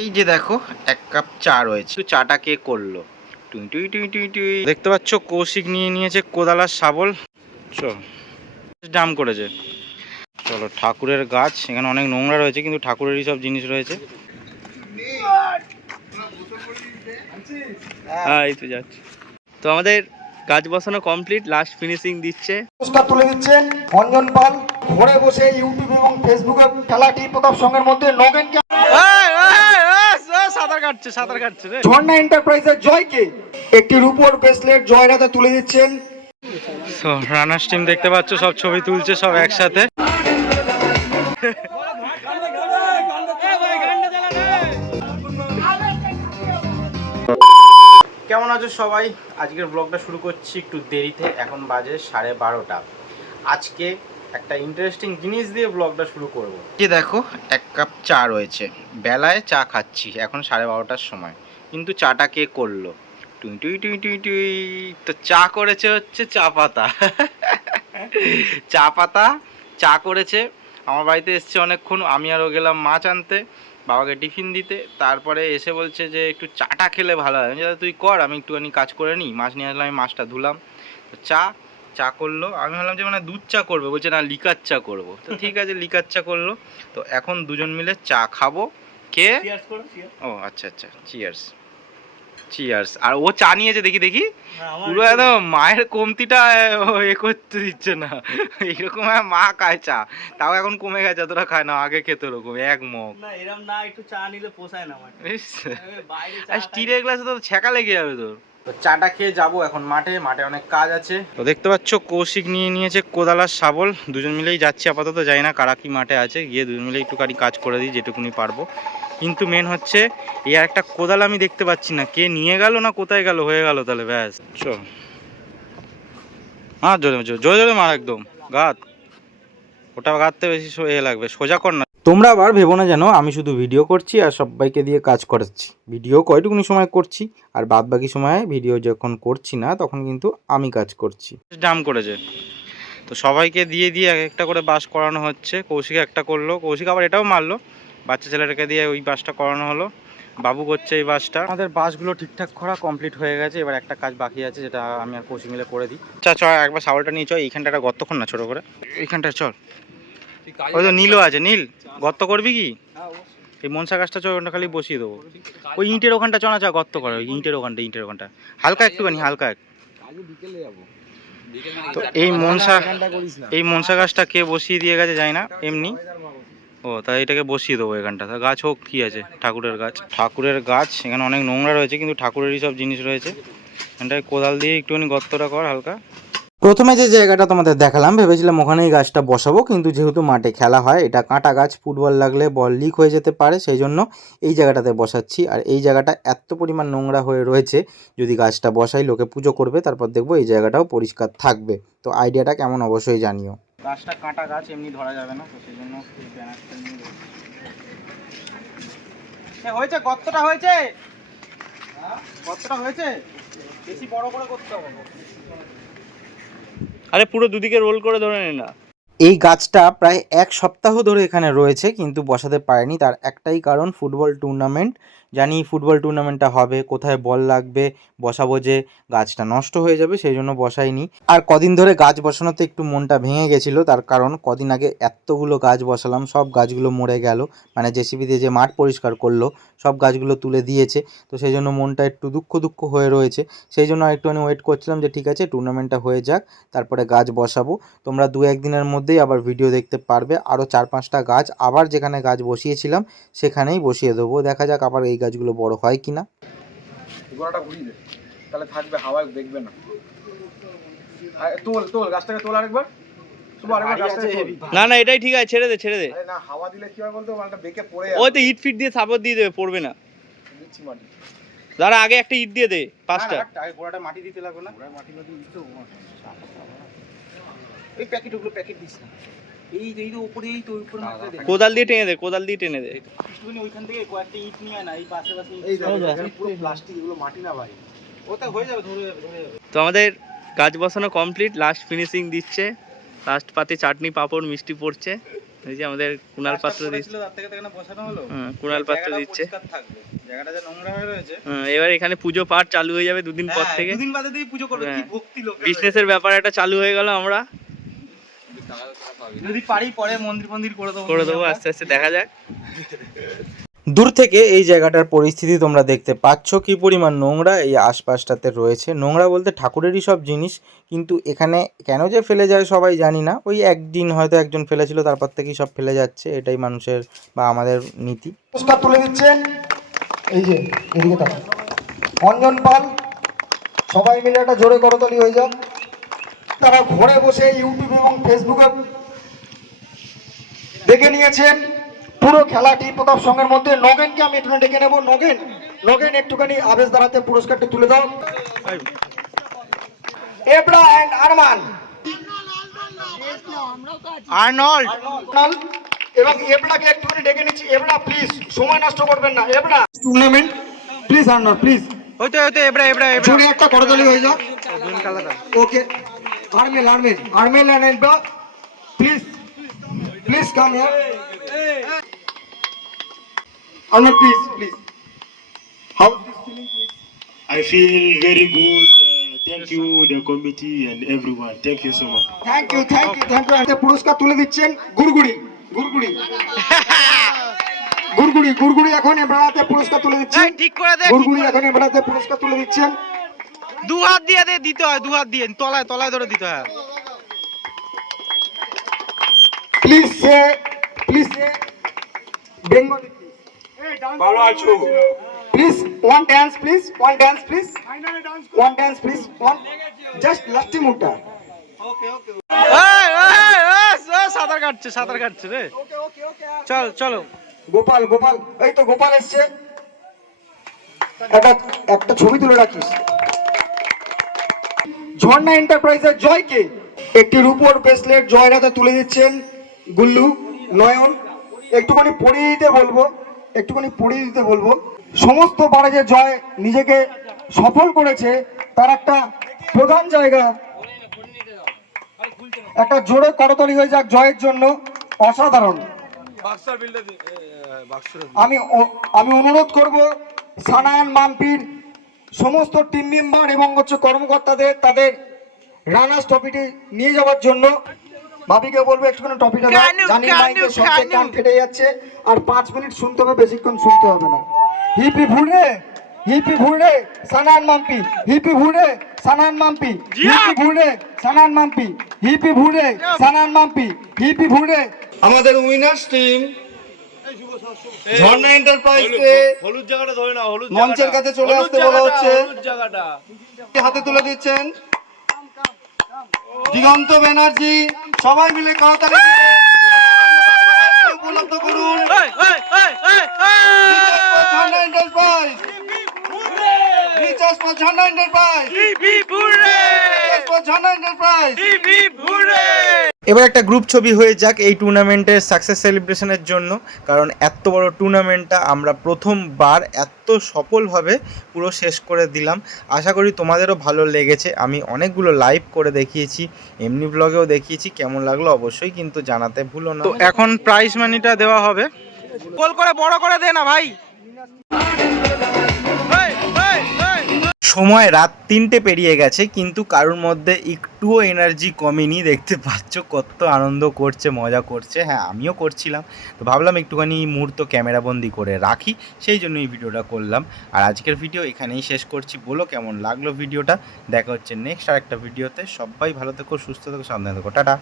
এই যে দেখো, এক কাপ চা রয়েছে। তো চাটা কে করল? টুই টুই টুই টুই টুই। দেখতে পাচ্ছ, কৌশিক নিয়ে নিয়েছে কোদালার শাবল। চল দাম করেছে। চলো, ঠাকুরের গাছ। এখানে অনেক নোংরা রয়েছে, কিন্তু ঠাকুরেরই সব জিনিস রয়েছে। হ্যাঁ তো আমাদের কাজ বসানো কমপ্লিট লাস্ট ফিনিশিং দিচ্ছে। পুরস্কার তুলে দিচ্ছেন অঞ্জন পাল। ঘরে বসে ইউটিউব এবং ফেসবুকে খেলাটি প্রতাপ সঙ্গের মধ্যে সাঁতার কাটছে সাঁতার কাটছে রে। ঝর্ণা এন্টারপ্রাইজের জয়কে একটি রূপোর ব্রেসলেট জয়ের হাতে তুলে দিচ্ছেন। তো রানার্স টিম দেখতে পাচ্ছ সব ছবি তুলছে সব একসাথে। কেমন আছো সবাই? আজকের ব্লগটা শুরু করছি একটু দেরিতে এখন বাজে সাড়ে বারোটা। আজকে একটা ইন্টারেস্টিং জিনিস দিয়ে ব্লগটা শুরু করব। যে দেখো এক কাপ চা রয়েছে। বেলায় চা খাচ্ছি এখন সাড়ে বারোটার সময়। কিন্তু চাটা কে করল? টুই টুই টুই টুই টুই। তো চা করেছে হচ্ছে চা পাতা। চা পাতা চা করেছে। আমার বাড়িতে এসছে অনেকক্ষণ আমি আরও গেলাম মাছ আনতে বাবাকে টিফিন দিতে। তারপরে এসে বলছে যে একটু চাটা খেলে ভালো হয়। আমি বলছি, "দাদা, তুই কর আমি একটুখানি কাজ করে নিই। মাছ নিয়ে আসলাম আমি মাছটা ধুলাম। তো চা চা করল। আমি ভাবলাম যে মানে দুধ চা করবে। বলছে না লিকার চা করব। তো ঠিক আছে লিকার চা করল। তো এখন দুজন মিলে চা খাব। কে। ও আচ্ছা আচ্ছা চিয়ার্স চিয়ার্স আর ও চা নিয়েছে দেখি দেখি। পুরো একদম মায়ের কমতিটা ও এ করতে দিচ্ছে না। এইরকম মা খায় চা। তাও এখন কমে গেছে অতটা খায় না আগে খেতে ওরকম এক মগ। না না একটু চা নিলে পোষায় না আমার স্টিলের গ্লাসে তো ছ্যাঁকা লেগে যাবে তোর। তো চাটা খেয়ে যাব এখন মাঠে মাঠে অনেক কাজ আছে। তো দেখতে পাচ্ছ, কৌশিক নিয়ে নিয়েছে কোদালার শাবল। দুজন মিলেই যাচ্ছি, আপাতত যাই না কারা কি মাঠে আছে। গিয়ে দুজন মিলে একটুখানি কাজ করে দিই, যেটুকুনি পারব। কিন্তু মেন হচ্ছে, এই আর একটা কোদাল আমি দেখতে পাচ্ছি না। কে নিয়ে গেল না কোথায় গেল, হয়ে গেল তাহলে, ব্যাস। চল হ্যাঁ জোরে জোরে জোরে মার একদম। গাত ওটা গাঁততে বেশি এ লাগবে, সোজা কর না। তোমরা আবার ভেবো না যেন আমি শুধু ভিডিও করছি আর সবাইকে দিয়ে কাজ করাচ্ছি। ভিডিও কয়টুকুনি সময় করছি আর বাদ বাকি সময়ে ভিডিও যখন করছি না তখন কিন্তু আমি কাজ করছি। দাম করেছে। তো সবাইকে দিয়ে দিয়ে এক একটা করে বাস করানো হচ্ছে। কৌশিক একটা করল। কৌশিক আবার এটাও মারলো। বাচ্চা ছেলেটাকে দিয়ে ওই বাসটা করানো হলো। বাবু করছে এই বাসটা। আমাদের বাসগুলো ঠিকঠাক করা কমপ্লিট হয়ে গেছে। এবার একটা কাজ বাকি আছে যেটা আমি আর কৌশিক মিলে করে দিই। চা চ একবার সাবলটা নিয়ে চ এইখানটা একটা গর্ত কর না ছোটো করে। এইখানটা চল। ওই তো নীলও আছে নীল গর্ত করবি কি? এই মনসা গাছটা চল ওটা খালি বসিয়ে দেবো। ওই ইঁটের ওখানটা চনা চা গর্ত করে ওই ইঁটের ওখানটা ইঁটের ওখানটা। হালকা একটুখানি হালকা এক। তো এই মনসা এই মনসা গাছটা কে বসিয়ে দিয়ে গেছে যায় না এমনি। ও তাই এটাকে বসিয়ে দেবো এখানটা। তা গাছ হোক কি আছে ঠাকুরের গাছ। ঠাকুরের গাছ এখানে অনেক নোংরা রয়েছে কিন্তু ঠাকুরেরই সব জিনিস রয়েছে। এখানটায় কোদাল দিয়ে একটুখানি গর্তটা কর হালকা। প্রথমে যে জায়গাটা তোমাদের দেখালাম, ভেবেছিলাম ওখানেই গাছটা বসাবো, কিন্তু যেহেতু মাঠে খেলা হয়, এটা কাঁটা গাছ, ফুটবল লাগলে বল লিক হয়ে যেতে পারে সেই জন্য এই জায়গাটাতে বসাচ্ছি। আর এই জায়গাটা এত পরিমাণ নোংরা হয়ে রয়েছে, যদি গাছটা বসাই, লোকে পুজো করবে, তারপর দেখব এই জায়গাটাও পরিষ্কার থাকবে। তো আইডিয়াটা কেমন অবশ্যই জানিও। গাছটা কাঁটা গাছ, এমনি ধরা যাবে না, তো সেই জন্য হয়েছে? গর্তটা হয়েছে? গর্তটা হয়েছে? বেশি বড় করে করতে হবে। আরে পুরো দুদিকে রোল করে ধরে নে না। এই গাছটা প্রায় এক সপ্তাহ ধরে এখানে রয়েছে, কিন্তু বসাতে পারেনি। তার একটাই কারণ, ফুটবল টুর্নামেন্ট জানি ফুটবল টুর্নামেন্টটা হবে, কোথায় বল লাগবে, বসাবো যে গাছটা নষ্ট হয়ে যাবে, সেই জন্য বসাইনি। আর কদিন ধরে গাছ বসানোতে একটু মনটা ভেঙে গেছিল, তার কারণ কদিন আগে এতগুলো গাছ বসালাম, সব গাছগুলো মরে গেল। মানে জেসিবি দিয়ে যে মাঠ পরিষ্কার করল, সব গাছগুলো তুলে দিয়েছে। তো সেই জন্য মনটা একটু দুঃখ দুঃখ হয়ে রয়েছে। সেই জন্য একটুখানি ওয়েট করছিলাম যে ঠিক আছে টুর্নামেন্টটা হয়ে যাক, তারপরে গাছ বসাবো। তোমরা দু একদিনের মধ্যেই আবার ভিডিও দেখতে পারবে। আরও চার পাঁচটা গাছ আবার যেখানে গাছ বসিয়েছিলাম, সেখানেই বসিয়ে দেবো। দেখা যাক আবার এই গাছগুলো বড় হয় কি না? গোড়াটা ঘুরিয়ে দে। তাহলে থাকবে হাওয়ায় দেখবে না। তোল তোল গাছটাকে তোল আরেকবার। না না এটাই ঠিক আছে ছেড়ে দে ছেড়ে দে। না হাওয়া দিলে কি হয় বলতো? মালটা বেঁকে পড়ে ওই তো ইট ফিট দিয়ে সাপোর্ট দিয়ে দেবে পড়বে না। দিচ্ছি মাটি। দাঁড়া আগে একটা ইট দিয়ে দে পাঁচটা। আগে গোড়াটা মাটি দিতে লাগবে না। ওরা মাটি মাটি। দিতে এই প্যাকেট ওগুলো প্যাকেট দিস না। এই এই তো উপরে এই তো উপরে মাটি দে কোদাল দিয়ে টেনে দে কোদাল দিয়ে টেনে দে। একটুখানি ওইখান থেকে কয়েকটা ইট নিয়ে আয় না এই পাশে পাশে এই দেখো যায়। এখানে পুরো প্লাস্টিক এগুলো মাটি না ভাই। ওটা হয়ে যাবে ধরে যাবে ধরে যাবে। তো আমাদের কাজ বসানো কমপ্লিট লাস্ট ফিনিশিং দিচ্ছে। লাস্ট পাতে চাটনি পাঁপড় মিষ্টি পড়ছে। এই যে আমাদের কুণাল পাত্র দিচ্ছে। হ্যাঁ, কুণাল পাত্র দিচ্ছে। হয়ে রয়েছে। হ্যাঁ, এবার এখানে পুজো পাঠ চালু হয়ে যাবে দুদিন পর হ্যাঁ, থেকে। দুদিন বাদে দিয়ে পুজো করবে কি। ভক্তি লোক বিজনেসের ব্যাপার একটা চালু হয়ে গেল আমরা। যদি পারি পরে মন্দির মন্দির করে দেবো। করে দেবো আস্তে আস্তে দেখা যাক। দূর থেকে এই জায়গাটার পরিস্থিতি তোমরা দেখতে পাচ্ছ কি পরিমাণ নোংরা এই আশপাশটাতে রয়েছে। নোংরা বলতে ঠাকুরেরই সব জিনিস কিন্তু এখানে কেন যে ফেলে যায় সবাই জানি না। ওই একদিন হয়তো একজন ফেলেছিল তারপর থেকেই সব ফেলে যাচ্ছে এটাই মানুষের বা আমাদের নীতি। পুরস্কার তুলে দিচ্ছেন এই যে এদিকে অঞ্জন পাল সবাই মিলে একটা জোরে করতালি হয়ে যাক তারা ঘরে বসে ইউটিউব এবং ফেসবুকে দেখে নিয়েছেন পুরো খেলাটি প্রতাপ সঙ্গের মধ্যে। নগেনকে আমি একটু ডেকে নেব। নগেন নগেন একটুখানি আবেশ দাঁড়াতে পুরস্কারটি তুলে দাও। Ebra and Arman. Arnold. Arnold এবং এবড়াকে একটুখানি ডেকে নিচ্ছি। প্লিজ সময় নষ্ট করবেন না। এবড়া টুর্নামেন্ট প্লিজ প্লিজ হইতে হইতে এবড়া এবড়া এবড়া একটা করতালি হয়ে যাক okay Armel Armel Armel and Ebra please please come here Armel please please how I feel very good. Uh, thank you, the committee and everyone. Thank you so much. Thank you thank you thank you পুরস্কার তুলে দিচ্ছেন গুড়গুড়ি গুড়গুড়ি গুড়গুড়ি গুড়গুড়ি এখন এবারাতে পুরস্কার তুলে দিচ্ছেন ঠিক করে দে গুড়গুড়ি এখন এবারাতে পুরস্কার তুলে দিচ্ছেন দু হাত দিয়ে দিতে হয় দু হাত দিয়ে। তলায় তলায় ধরে দিতে হয়। প্লিজ প্লিজ বেঙ্গলি ভালো আছো। Please one dance please one dance please one dance please one just lusty মুটা এই, এই, এই, ও, সাঁতার কাটছে সাঁতার কাটছে রে। চল চলো। গোপাল গোপাল এই তো গোপাল এসছে। একটা একটা ছবি তুলে রাখিস। ঝর্ণা এন্টারপ্রাইজের জয়কে একটি রূপোর ব্রেসলেট জয়ের হাতে তুলে দিচ্ছেন গুল্লু নয়ন। একটুখানি পড়িয়ে দিতে বলব একটুখানি পড়িয়ে দিতে বলব। সমস্ত বারে যে জয় নিজেকে সফল করেছে তার একটা প্রধান জায়গা। একটা জোরে করতলি হয়ে যাক জয়ের জন্য অসাধারণ। আমি আমি অনুরোধ করব সানান মাম্পির সমস্ত টিম মেম্বার এবং হচ্ছে কর্মকর্তাদের তাদের রানার্স ট্রফিটি নিয়ে যাওয়ার জন্য ভাবিকে বলব একটুখানি ট্রফিটা দাও। জানি মাইকে কানু। কান ফেটে যাচ্ছে আর পাঁচ মিনিট শুনতে হবে বেশিক্ষণ শুনতে হবে না। হিপি ভুড়ে হিপি ভুড়ে সানান মাম্পি হিপি ভুড়ে সানান মাম্পি হিপি ভুড়ে সানান মাম্পি হিপি ভুড়ে সানান মাম্পি হিপি ভুড়ে আমাদের উইনার্স টিম ঝর্ণা এন্টারপ্রাইজকে হলুদ জায়গাটা ধরে না হলুদ মঞ্চের কাছে চলে আসতে বলা হচ্ছে। হাতে তুলে দিচ্ছেন। দিগন্ত ব্যানার্জি সবাই মিলে করতালি দিয়ে উপলব্ধ করুন। Jharna enterprise recharge Jharna enterprise Jharna enterprise এবার একটা গ্রুপ ছবি হয়ে যাক এই টুর্নামেন্টের সাকসেস সেলিব্রেশনের জন্য। কারণ এত বড় টুর্নামেন্টটা আমরা প্রথমবার এত সফলভাবে পুরো শেষ করে দিলাম। আশা করি তোমাদেরও ভালো লেগেছে। আমি অনেকগুলো লাইভ করে দেখিয়েছি এমনি ব্লগেও দেখিয়েছি। কেমন লাগল অবশ্যই কিন্তু জানাতে ভুলো না। তো এখন প্রাইজ মানিটা দেওয়া হবে। গোল করে বড় করে দে না ভাই। সময় রাত তিনটে পেরিয়ে গেছে, কিন্তু কারোর মধ্যে একটুও এনার্জি কমেনি। দেখতে পাচ্ছ কত আনন্দ করছে, মজা করছে। হ্যাঁ আমিও করছিলাম। তো ভাবলাম একটুখানি মুহূর্ত ক্যামেরাবন্দি করে রাখি। সেই জন্য এই ভিডিওটা করলাম। আর আজকের ভিডিও এখানেই শেষ করছি। বলো কেমন লাগল ভিডিওটা দেখা হচ্ছে নেক্সট আর একটা ভিডিওতে সবাই ভালো থেকো, সুস্থ থেকো, সাবধানে থেকো। টাটা।